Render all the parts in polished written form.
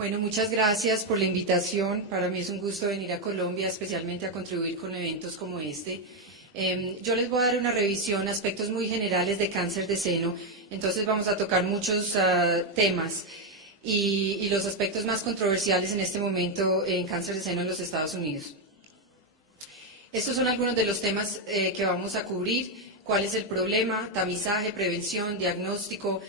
Bueno, muchas gracias por la invitación. Para mí es un gusto venir a Colombia, especialmente a contribuir con eventos como este. Yo les voy a dar una revisión, aspectos muy generales de cáncer de seno. Entonces vamos a tocar muchos temas y los aspectos más controversiales en este momento en cáncer de seno en los Estados Unidos. Estos son algunos de los temas que vamos a cubrir. ¿Cuál es el problema? Tamizaje, prevención, diagnóstico,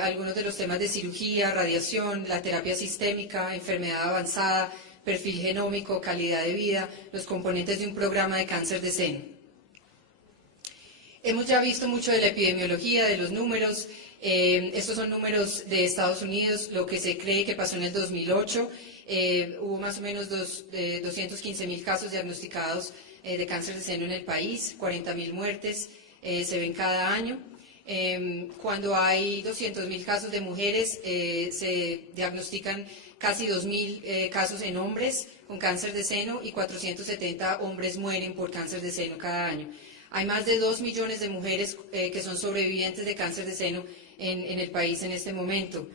algunos de los temas de cirugía, radiación, la terapia sistémica, enfermedad avanzada, perfil genómico, calidad de vida, los componentes de un programa de cáncer de seno. Hemos ya visto mucho de la epidemiología, de los números. Estos son números de Estados Unidos, lo que se cree que pasó en el 2008. Hubo más o menos 215.000 casos diagnosticados de cáncer de seno en el país, 40.000 muertes se ven cada año. Cuando hay 200.000 casos de mujeres, se diagnostican casi 2.000 casos en hombres con cáncer de seno y 470 hombres mueren por cáncer de seno cada año. Hay más de 2 millones de mujeres que son sobrevivientes de cáncer de seno en el país en este momento.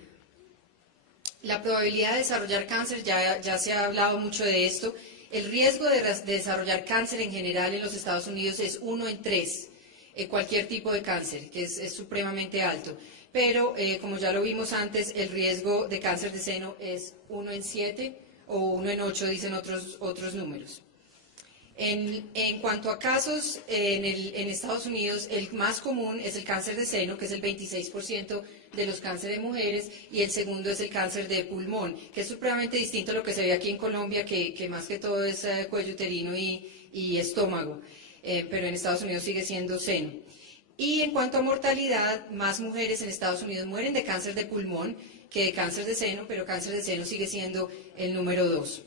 La probabilidad de desarrollar cáncer, ya se ha hablado mucho de esto. El riesgo de desarrollar cáncer en general en los Estados Unidos es 1 en 3. Cualquier tipo de cáncer, que es supremamente alto. Pero, como ya lo vimos antes, el riesgo de cáncer de seno es 1 en 7 o 1 en 8, dicen otros números. En cuanto a casos en Estados Unidos, el más común es el cáncer de seno, que es el 26% de los cánceres de mujeres, y el segundo es el cáncer de pulmón, que es supremamente distinto a lo que se ve aquí en Colombia, que más que todo es cuello uterino y estómago. Pero en Estados Unidos sigue siendo seno. Y en cuanto a mortalidad, más mujeres en Estados Unidos mueren de cáncer de pulmón que de cáncer de seno, pero cáncer de seno sigue siendo el número 2.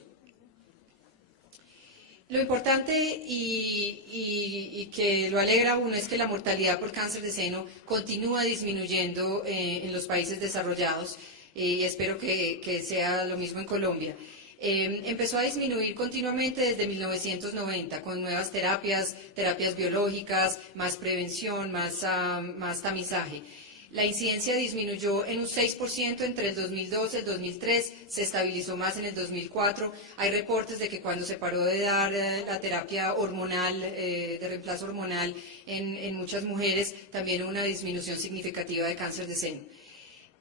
Lo importante y que lo alegra a uno es que la mortalidad por cáncer de seno continúa disminuyendo en los países desarrollados y espero que sea lo mismo en Colombia. Empezó a disminuir continuamente desde 1990 con nuevas terapias biológicas, más prevención, más tamizaje. La incidencia disminuyó en un 6% entre el 2002 y el 2003, se estabilizó más en el 2004. Hay reportes de que cuando se paró de dar la terapia hormonal, de reemplazo hormonal en muchas mujeres, también hubo una disminución significativa de cáncer de seno.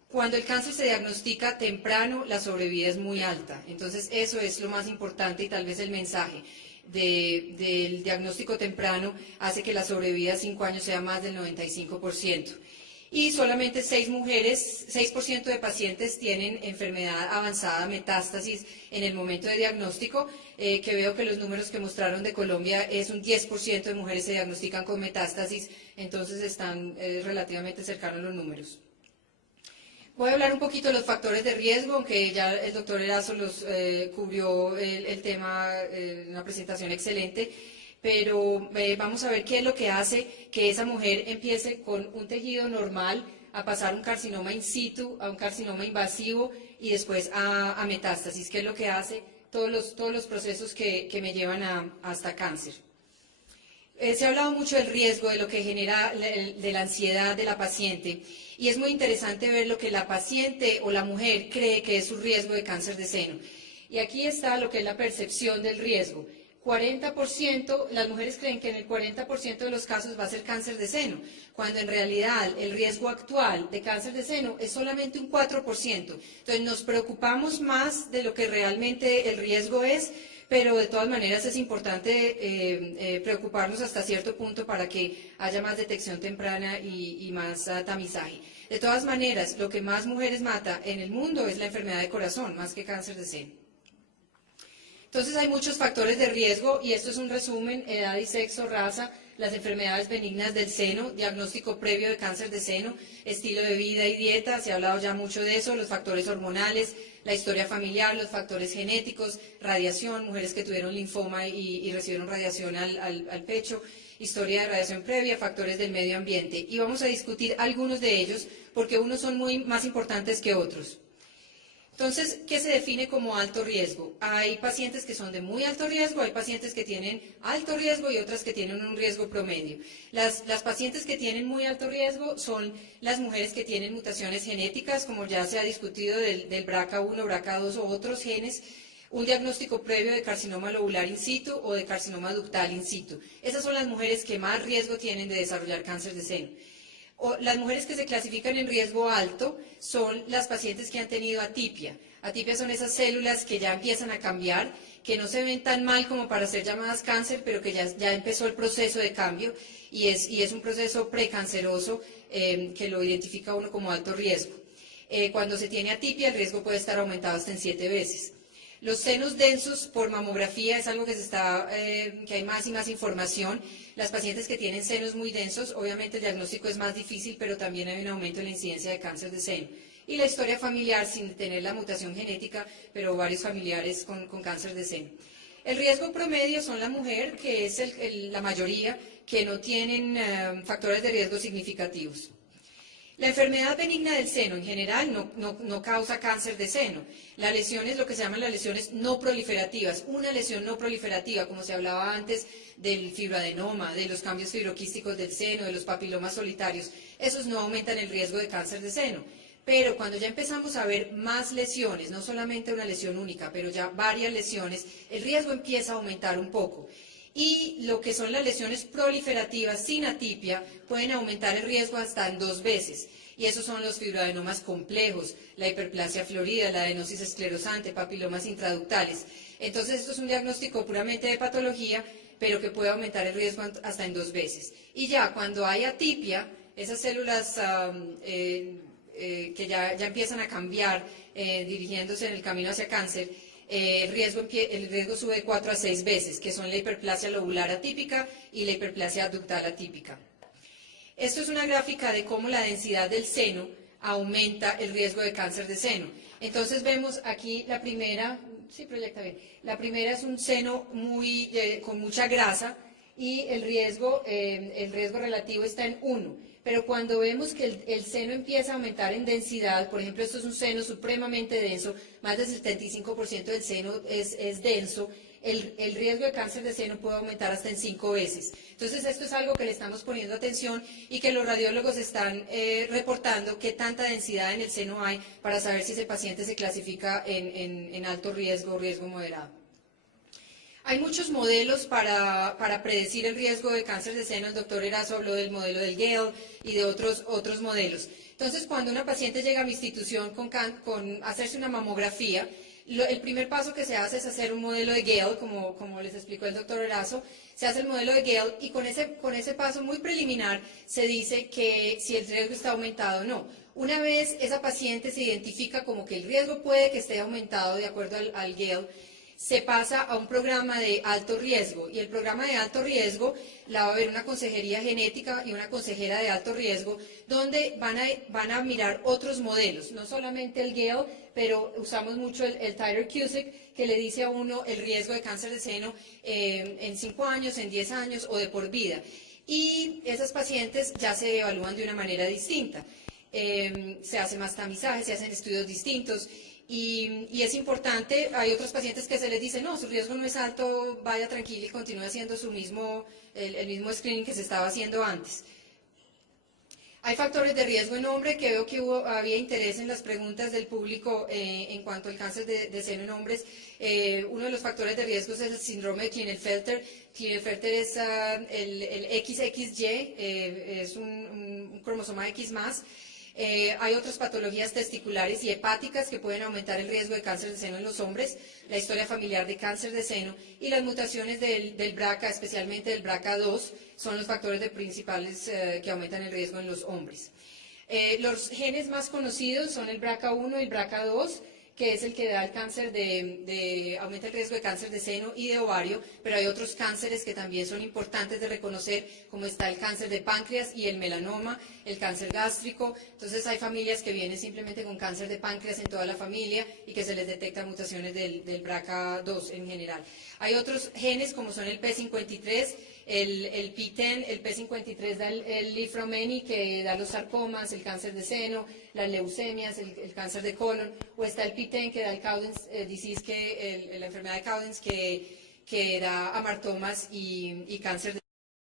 Cuando el cáncer se diagnostica temprano, la sobrevida es muy alta. Entonces, eso es lo más importante y tal vez el mensaje del diagnóstico temprano hace que la sobrevida a 5 años sea más del 95%. Y solamente 6% de pacientes tienen enfermedad avanzada, metástasis, en el momento de diagnóstico, que veo que los números que mostraron de Colombia es un 10% de mujeres se diagnostican con metástasis, entonces están relativamente cercanos los números. Voy a hablar un poquito de los factores de riesgo, aunque ya el doctor Erazo los cubrió el tema en una presentación excelente. Pero vamos a ver qué es lo que hace que esa mujer empiece con un tejido normal a pasar un carcinoma in situ, a un carcinoma invasivo y después a metástasis, qué es lo que hace todos los procesos que me llevan hasta cáncer. Se ha hablado mucho del riesgo, de lo que genera, de la ansiedad de la paciente, y es muy interesante ver lo que la paciente o la mujer cree que es su riesgo de cáncer de seno. Y aquí está lo que es la percepción del riesgo. 40%, las mujeres creen que en el 40% de los casos va a ser cáncer de seno, cuando en realidad el riesgo actual de cáncer de seno es solamente un 4%. Entonces nos preocupamos más de lo que realmente el riesgo es, pero de todas maneras es importante preocuparnos hasta cierto punto para que haya más detección temprana y más tamizaje. De todas maneras, lo que más mujeres mata en el mundo es la enfermedad de corazón, más que cáncer de seno. Entonces hay muchos factores de riesgo y esto es un resumen: edad y sexo, raza, las enfermedades benignas del seno, diagnóstico previo de cáncer de seno, estilo de vida y dieta, se ha hablado ya mucho de eso, los factores hormonales, la historia familiar, los factores genéticos, radiación, mujeres que tuvieron linfoma y recibieron radiación al pecho, historia de radiación previa, factores del medio ambiente. Y vamos a discutir algunos de ellos porque unos son más importantes que otros. Entonces, ¿qué se define como alto riesgo? Hay pacientes que son de muy alto riesgo, hay pacientes que tienen alto riesgo y otras que tienen un riesgo promedio. Las pacientes que tienen muy alto riesgo son las mujeres que tienen mutaciones genéticas, como ya se ha discutido del BRCA1, BRCA2 o otros genes, un diagnóstico previo de carcinoma lobular in situ o de carcinoma ductal in situ. Esas son las mujeres que más riesgo tienen de desarrollar cáncer de seno. Las mujeres que se clasifican en riesgo alto son las pacientes que han tenido atipia. Atipia son esas células que ya empiezan a cambiar, que no se ven tan mal como para ser llamadas cáncer, pero que ya empezó el proceso de cambio y es un proceso precanceroso que lo identifica uno como alto riesgo. Cuando se tiene atipia, el riesgo puede estar aumentado hasta en 7 veces. Los senos densos por mamografía es algo que que hay más y más información. Las pacientes que tienen senos muy densos, obviamente el diagnóstico es más difícil, pero también hay un aumento en la incidencia de cáncer de seno. Y la historia familiar, sin tener la mutación genética, pero varios familiares con cáncer de seno. El riesgo promedio son la mujer, que es la mayoría, que no tienen factores de riesgo significativos. La enfermedad benigna del seno en general no causa cáncer de seno. La lesión es lo que se llaman las lesiones no proliferativas. Una lesión no proliferativa, como se hablaba antes del fibroadenoma, de los cambios fibroquísticos del seno, de los papilomas solitarios, esos no aumentan el riesgo de cáncer de seno. Pero cuando ya empezamos a ver más lesiones, no solamente una lesión única, pero ya varias lesiones, el riesgo empieza a aumentar un poco. Y lo que son las lesiones proliferativas sin atipia pueden aumentar el riesgo hasta en 2 veces. Y esos son los fibroadenomas complejos, la hiperplasia florida, la adenosis esclerosante, papilomas intraductales. Entonces esto es un diagnóstico puramente de patología, pero que puede aumentar el riesgo hasta en 2 veces. Y ya cuando hay atipia, esas células que ya empiezan a cambiar, dirigiéndose en el camino hacia cáncer, el riesgo sube de 4 a 6 veces, que son la hiperplasia lobular atípica y la hiperplasia ductal atípica. Esto es una gráfica de cómo la densidad del seno aumenta el riesgo de cáncer de seno. Entonces vemos aquí la primera, sí proyecta bien, la primera es un seno con mucha grasa y el riesgo relativo está en 1. Pero cuando vemos que el seno empieza a aumentar en densidad, por ejemplo, esto es un seno supremamente denso, más del 75% del seno es denso, el riesgo de cáncer de seno puede aumentar hasta en 5 veces. Entonces, esto es algo que le estamos poniendo atención y que los radiólogos están reportando qué tanta densidad en el seno hay para saber si ese paciente se clasifica en alto riesgo o riesgo moderado. Hay muchos modelos para predecir el riesgo de cáncer de seno. El doctor Erazo habló del modelo del Gale y de otros modelos. Entonces, cuando una paciente llega a mi institución con hacerse una mamografía, el primer paso que se hace es hacer un modelo de Gale, como les explicó el doctor Erazo. Se hace el modelo de Gale y con ese paso muy preliminar se dice que si el riesgo está aumentado o no. Una vez esa paciente se identifica como que el riesgo puede que esté aumentado de acuerdo al Gale, se pasa a un programa de alto riesgo, y el programa de alto riesgo la va a ver una consejería genética y una consejera de alto riesgo, donde van a mirar otros modelos, no solamente el Gale, pero usamos mucho el Titer-Cuzick, que le dice a uno el riesgo de cáncer de seno en 5 años, en 10 años o de por vida. Y esas pacientes ya se evalúan de una manera distinta. Se hace más tamizaje, se hacen estudios distintos. Y es importante, hay otros pacientes que se les dice, no, su riesgo no es alto, vaya tranquilo y continúe haciendo el mismo screening que se estaba haciendo antes. Hay factores de riesgo en hombre, que veo que había interés en las preguntas del público en cuanto al cáncer de seno en hombres. Uno de los factores de riesgo es el síndrome de Klinefelter. Klinefelter es el XXY, es un cromosoma X más. Hay otras patologías testiculares y hepáticas que pueden aumentar el riesgo de cáncer de seno en los hombres, la historia familiar de cáncer de seno y las mutaciones del BRCA, especialmente del BRCA2, son los factores principales que aumentan el riesgo en los hombres. Los genes más conocidos son el BRCA1 y el BRCA2, que es el que da el cáncer aumenta el riesgo de cáncer de seno y de ovario, pero hay otros cánceres que también son importantes de reconocer, como está el cáncer de páncreas y el melanoma, el cáncer gástrico. Entonces hay familias que vienen simplemente con cáncer de páncreas en toda la familia y que se les detectan mutaciones del BRCA2 en general. Hay otros genes como son el P53, el PTEN, el P53 da el lifromeni que da los sarcomas, el cáncer de seno, las leucemias, el cáncer de colon, o está el PTEN que da el Cowden's disease, la enfermedad de Cowden's que da amartomas y cáncer de